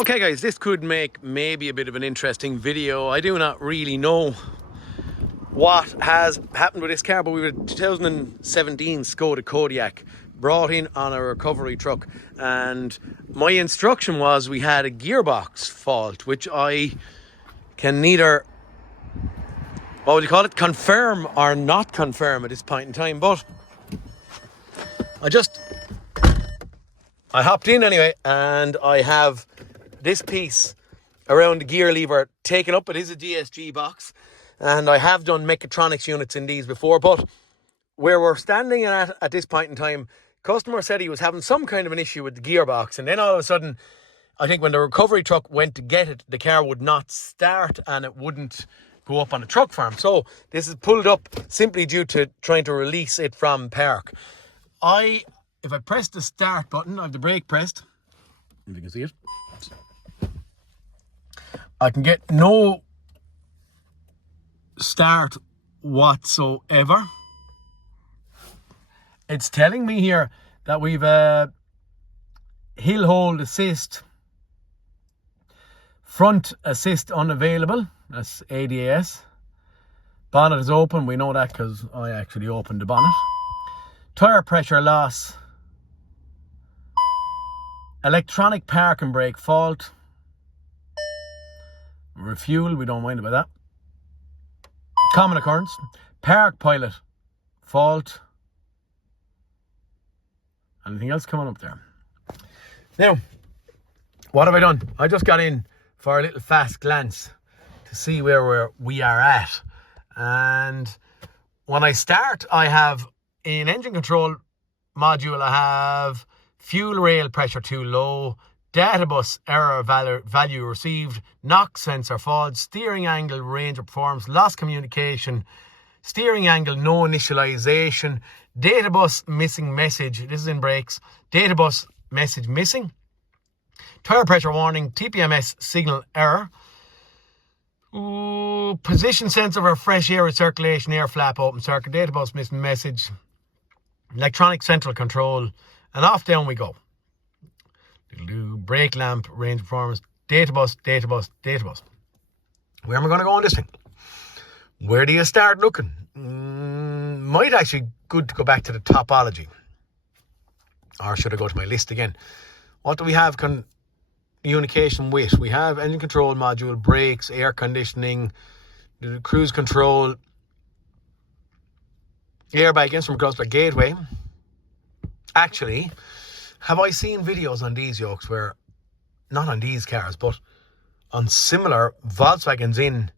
Okay guys, this could make maybe a bit of an interesting video. I do not really know what has happened with this car, but we have a 2017 Skoda Kodiaq brought in on a recovery truck, and my instruction was we had a gearbox fault, which I can neither, what would you call it, confirm or not confirm at this point in time. But I hopped in anyway, and I have this piece around the gear lever taken up. It is a DSG box, and I have done mechatronics units in these before, but where we're standing at this point in time, customer said he was having some kind of an issue with the gearbox, and then all of a sudden, I think when the recovery truck went to get it, the car would not start and it wouldn't go up on the truck farm. So this is pulled up simply due to trying to release it from park. If I press the start button, I have the brake pressed, if you can see it, I can get no start whatsoever. It's telling me here that we've a hill hold assist, front assist unavailable, that's ADAS. Bonnet is open, we know that because I actually opened the bonnet. Tire pressure loss, electronic parking brake fault, refuel, we don't mind about that. Common occurrence, park pilot fault. Anything else coming up there? Now, what have I done? I just got in for a little fast glance to see where we are at. And when I start, I have in engine control module, I have fuel rail pressure too low, data bus error value received, NOx sensor fault, steering angle range of performance, lost communication, steering angle no initialization, data bus missing message, this is in brakes, data bus message missing, tire pressure warning, TPMS signal error, position sensor for fresh air recirculation, air flap open circuit, data bus missing message, electronic central control, and off down we go. Brake lamp, range performance, data bus, data bus, data bus. Where am I going to go on this thing? Where do you start looking? Might actually good to go back to the topology. Or should I go to my list again? What do we have communication with? We have engine control module, brakes, air conditioning, cruise control, airbag, instrument cluster, gateway. Actually, have I seen videos on these yokes where, not on these cars, but on similar Volkswagens in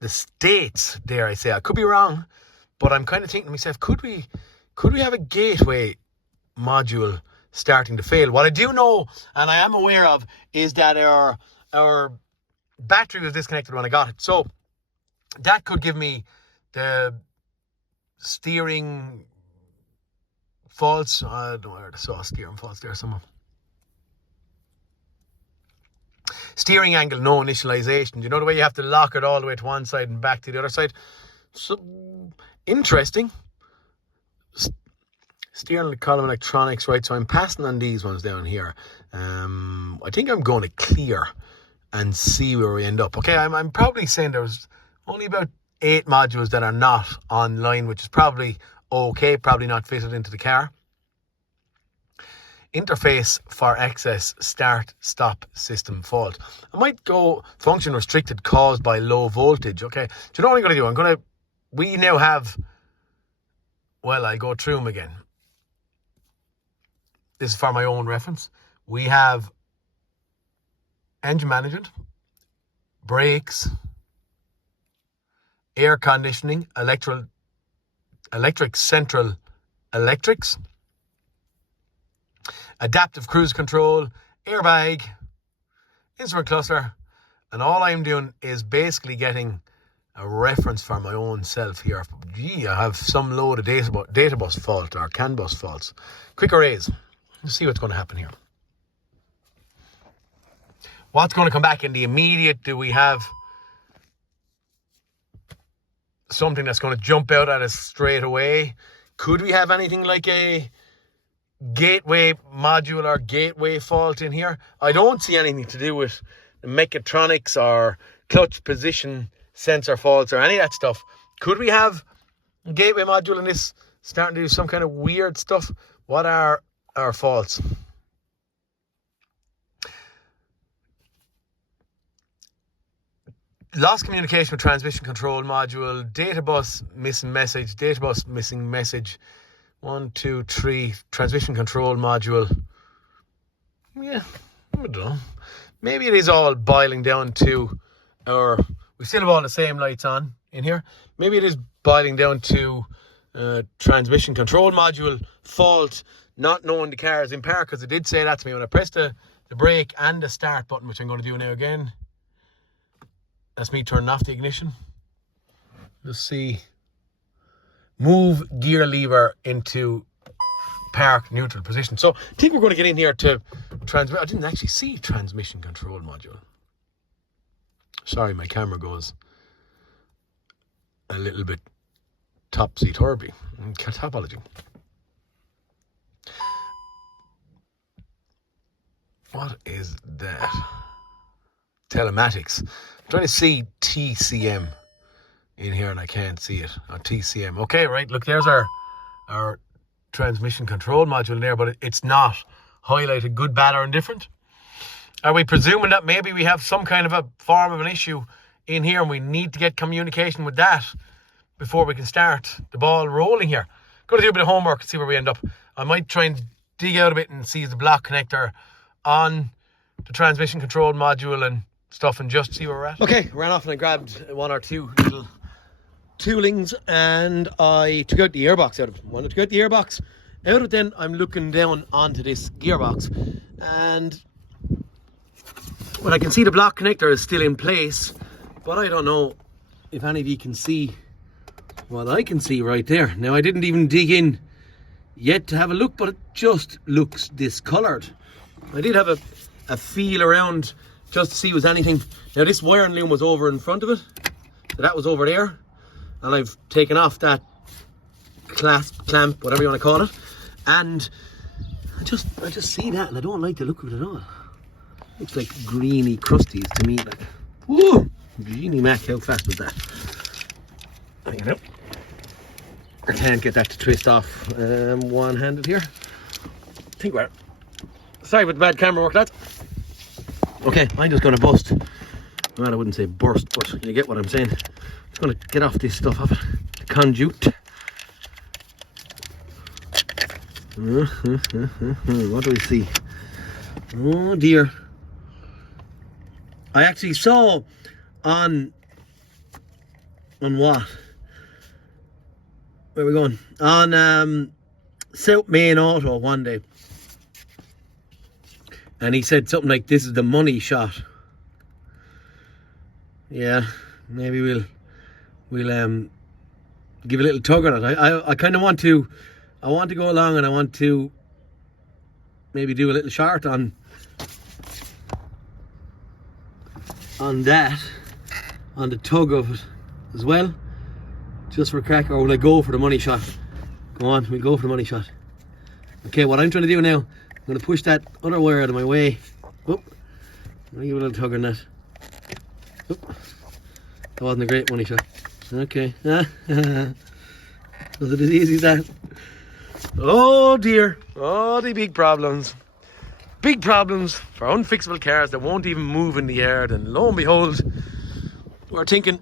the States, dare I say. I could be wrong, but I'm kind of thinking to myself, could we have a gateway module starting to fail? What I do know, and I am aware of, is that our battery was disconnected when I got it. So that could give me the steering faults. I don't know where I saw steering faults there somewhere. Steering angle no initialization. You know the way you have to lock it all the way to one side and back to the other side? So interesting. Steering column electronics, right? So I'm passing on these ones down here. I think I'm going to clear and see where we end up. Okay, I'm probably saying there's only about 8 modules that are not online, which is probably okay, probably not fitted into the car. Interface for access, start, stop, system fault. I might go function restricted caused by low voltage. Okay, do you know what I'm going to do? We now have, well, I'll go through them again. This is for my own reference. We have engine management, brakes, air conditioning, electric central electrics, adaptive cruise control, airbag, instrument cluster, and all I'm doing is basically getting a reference for my own self here. Gee, I have some load of data bus fault or CAN bus faults. Quick arrays. Let's see what's going to happen here. What's going to come back in the immediate? Do we have something that's going to jump out at us straight away? Could we have anything like a gateway module or gateway fault in here. I don't see anything to do with the mechatronics or clutch position sensor faults or any of that stuff. Could we have a gateway module in this starting to do some kind of weird stuff? What are our faults? Lost communication with transmission control module, data bus missing message, 1, 2, 3, transmission control module. Yeah, I don't know. Maybe it is all boiling down to we still have all the same lights on in here. Maybe it is boiling down to transmission control module fault, not knowing the car is in park, because it did say that to me when I pressed the brake and the start button, which I'm going to do now again. That's me turning off the ignition. Let's see. Move gear lever into park neutral position. So I think we're going to get in here to transmit. I didn't actually see transmission control module. Sorry, my camera goes a little bit topsy-turvy. Topology. What is that? Telematics. I'm trying to see TCM in here and I can't see it. Oh, TCM. Okay, right. Look, there's our transmission control module there, but it's not highlighted good, bad or indifferent. Are we presuming that maybe we have some kind of a form of an issue in here and we need to get communication with that before we can start the ball rolling here? Got to do a bit of homework and see where we end up. I might try and dig out a bit and see the block connector on the transmission control module and stuff and just see where we're at. Okay, ran off and I grabbed one or two little toolings and I took out the airbox out of it. When I took out the airbox out of it, then I'm looking down onto this gearbox and well, I can see the block connector is still in place, but I don't know if any of you can see what I can see right there. Now, I didn't even dig in yet to have a look, but it just looks discoloured. I did have a feel around just to see was anything. Now, this wiring loom was over in front of it, so that was over there, and I've taken off that clamp, whatever you want to call it, and I just see that, and I don't like the look of it at all. Looks like greeny crusties to me. Like, whoa, Genie Mac, how fast was that? You know, I can't get that to twist off one-handed here. I think we're sorry about the bad camera work, lads. Okay, I'm just going to bust. Well, I wouldn't say burst, but you get what I'm saying. Just going to get off this stuff off it. The conduit. What do we see? Oh dear. I actually saw on what? Where are we going? On South Main Auto one day. And he said something like, this is the money shot. Yeah, maybe we'll give a little tug on it. I kind of want to go along and I want to maybe do a little short on that, on the tug of it as well, just for a crack. Or will I go for the money shot? Go on, we'll go for the money shot. Okay, what I'm trying to do now, I'm going to push that other wire out of my way. Oop. I'll give a little tug on that. Oop. That wasn't a great money shot. Okay. Was it as easy as that? Oh dear. Oh, the big problems. Big problems for unfixable cars that won't even move in the yard. And lo and behold, we're thinking,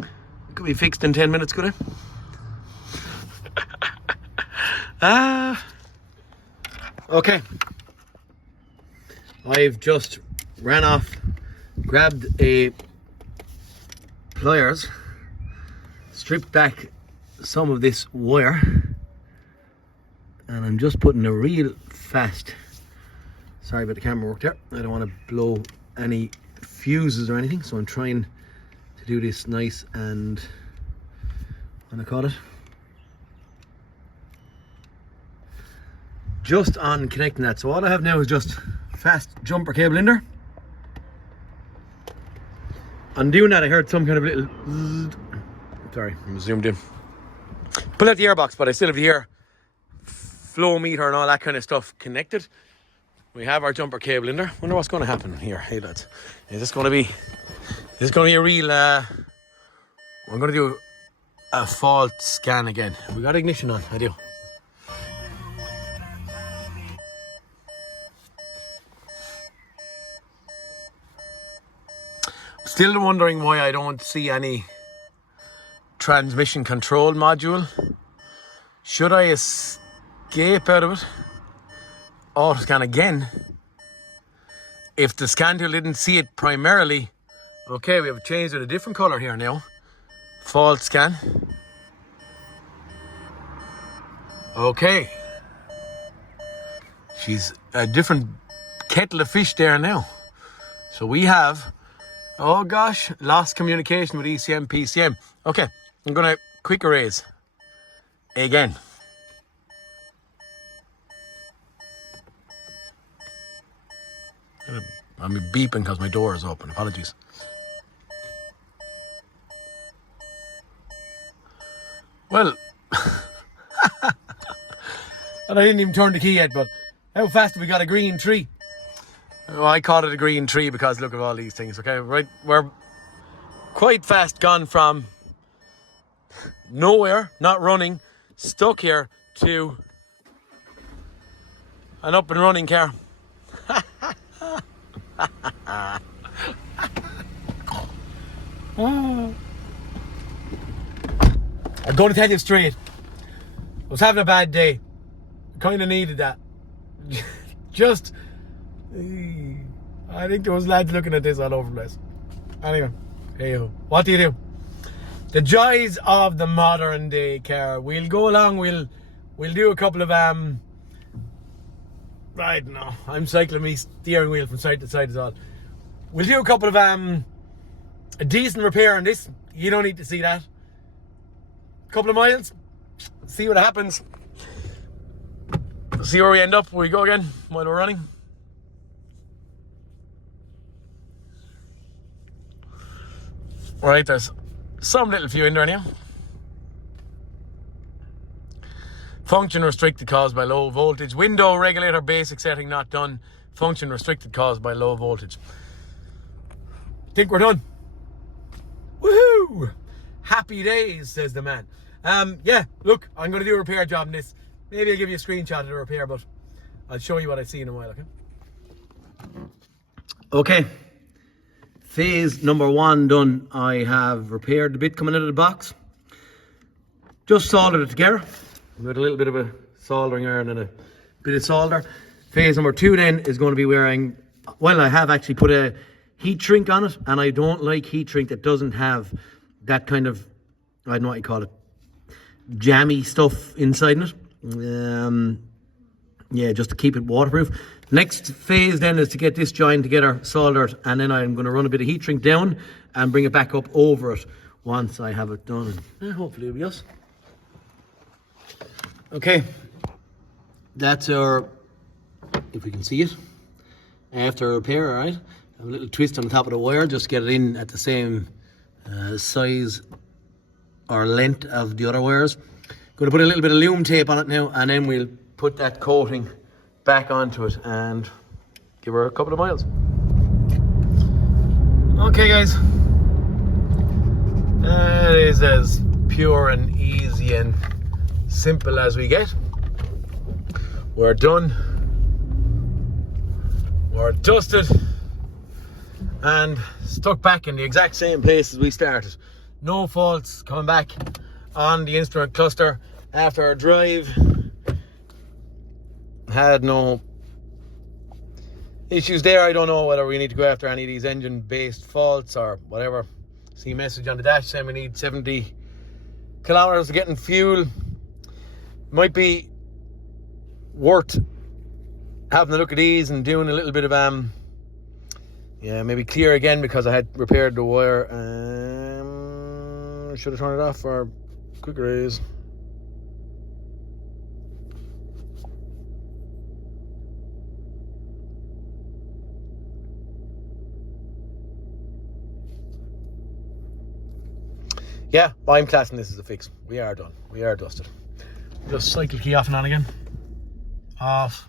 it could be fixed in 10 minutes, could it? Okay. I've just ran off, grabbed a pliers, stripped back some of this wire, and I'm just putting a real fast, sorry about the camera work there, I don't want to blow any fuses or anything, so I'm trying to do this nice and, what do I call it? Just on connecting that. So all I have now is just fast jumper cable in there. On doing that, I heard some kind of little sorry, I'm zoomed in. Pull out the airbox, but I still have to hear flow meter and all that kind of stuff connected. We have our jumper cable in there. Wonder what's going to happen here. Hey lads, is this going to be a real I'm going to do a fault scan again. We got ignition on. I do. Still wondering why I don't see any transmission control module. Should I escape out of it? Auto scan again. If the scan tool didn't see it primarily. Okay, we have changed it a different color here now. Fault scan. Okay. She's a different kettle of fish there now. So we have, oh gosh, lost communication with ECM, PCM. Okay, I'm gonna quick erase again. I'm beeping because my door is open. Apologies. Well, and I didn't even turn the key yet, but how fast have we got a green tree? Oh, I called it a green tree because look at all these things, okay? Right, we're quite fast gone from nowhere, not running, stuck here, to an up and running car. I'm going to tell you straight, I was having a bad day. Kind of needed that. Just, I think there was lads looking at this all over the place. Anyway, hey ho, what do you do? The joys of the modern day car. We'll go along, we'll do a couple of I don't know, I'm cycling me steering wheel from side to side is all. We'll do a couple of a decent repair on this. You don't need to see that. Couple of miles, see what happens. See where we end up. We go again while we're running. Right, there's some little few in there now. Function restricted caused by low voltage. Window regulator basic setting not done. Function restricted caused by low voltage. Think we're done. Woohoo! Happy days, says the man. Yeah, look, I'm going to do a repair job on this. Maybe I'll give you a screenshot of the repair, but I'll show you what I see in a while, okay? Okay. Phase number 1 done. I have repaired the bit coming out of the box. Just soldered it together with a little bit of a soldering iron and a bit of solder. Phase number 2 then is going to be wearing, well, I have actually put a heat shrink on it, and I don't like heat shrink that doesn't have that kind of, I don't know what you call it, jammy stuff inside it. Yeah, just to keep it waterproof. Next phase then is to get this joint together, soldered, and then I'm going to run a bit of heat shrink down and bring it back up over it once I have it done. And hopefully it'll be us. Okay, that's our, if we can see it, after repair, all right. Have a little twist on the top of the wire, just get it in at the same size or length of the other wires. Going to put a little bit of lume tape on it now, and then we'll put that coating back onto it and give her a couple of miles. Okay guys, that is as pure and easy and simple as we get. We're done, we're dusted and stuck back in the exact same place as we started. No faults coming back on the instrument cluster after our drive. Had no issues there. I don't know whether we need to go after any of these engine based faults or whatever. See a message on the dash saying we need 70 kilometers of getting fuel. Might be worth having a look at these and doing a little bit of yeah, maybe clear again, because I had repaired the wire. Should have turned it off for quick raise. Yeah, I'm classing this as a fix. We are done. We are dusted. Just cycle key off and on again. Off.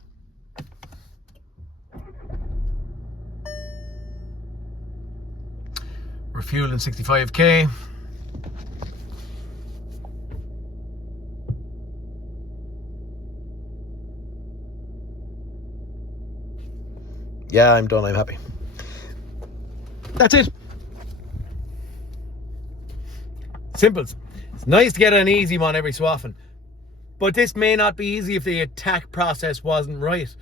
Refueling 65k. Yeah, I'm done. I'm happy. That's it. Simple. It's nice to get an easy one every so often. But this may not be easy if the attack process wasn't right.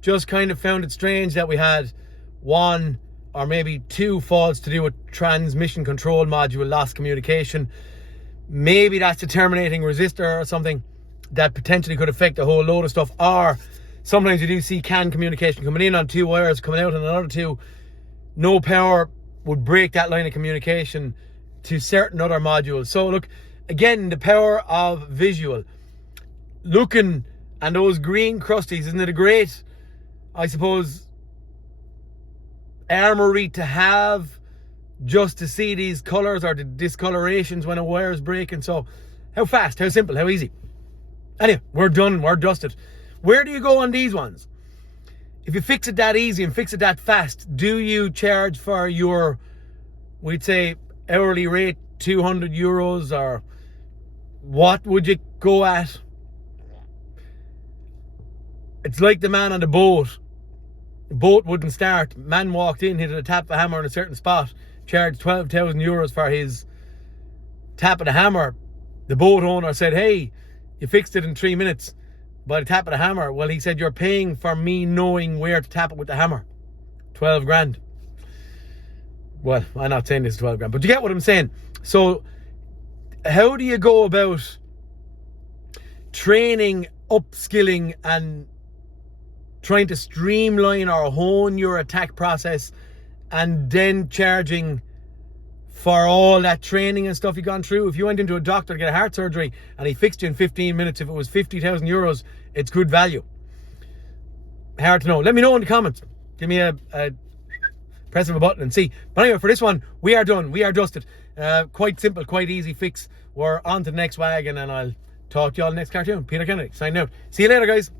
Just kind of found it strange that we had one or maybe two faults to do with transmission control module lost communication. Maybe that's a terminating resistor or something that potentially could affect a whole load of stuff. Or sometimes you do see CAN communication coming in on two wires, coming out on another two. No power would break that line of communication to certain other modules. So look, again, the power of visual. Looking and those green crusties, isn't it a great, I suppose, armory to have, just to see these colours or the discolorations when a wire is breaking? So how fast, how simple, how easy. Anyway, we're done, we're dusted. Where do you go on these ones? If you fix it that easy and fix it that fast, do you charge for your, we'd say, hourly rate, €200, or what would you go at? It's like the man on the boat. The boat wouldn't start. Man walked in, hit a tap of a hammer in a certain spot, charged €12,000 for his tap of the hammer. The boat owner said, hey, you fixed it in 3 minutes by the tap of the hammer. Well, he said, you're paying for me knowing where to tap it with the hammer. 12 grand. Well, I'm not saying this is 12 grand, but you get what I'm saying. So how do you go about training, upskilling, and trying to streamline or hone your attack process, and then charging for all that training and stuff you've gone through? If you went into a doctor to get a heart surgery and he fixed you in 15 minutes, if it was €50,000, it's good value. Hard to know. Let me know in the comments. Give me a press of a button and see. But anyway, for this one, we are done. We are dusted. Quite simple, quite easy fix. We're on to the next wagon, and I'll talk to you all in the next cartoon. Peter Kennedy, signing out. See you later, guys.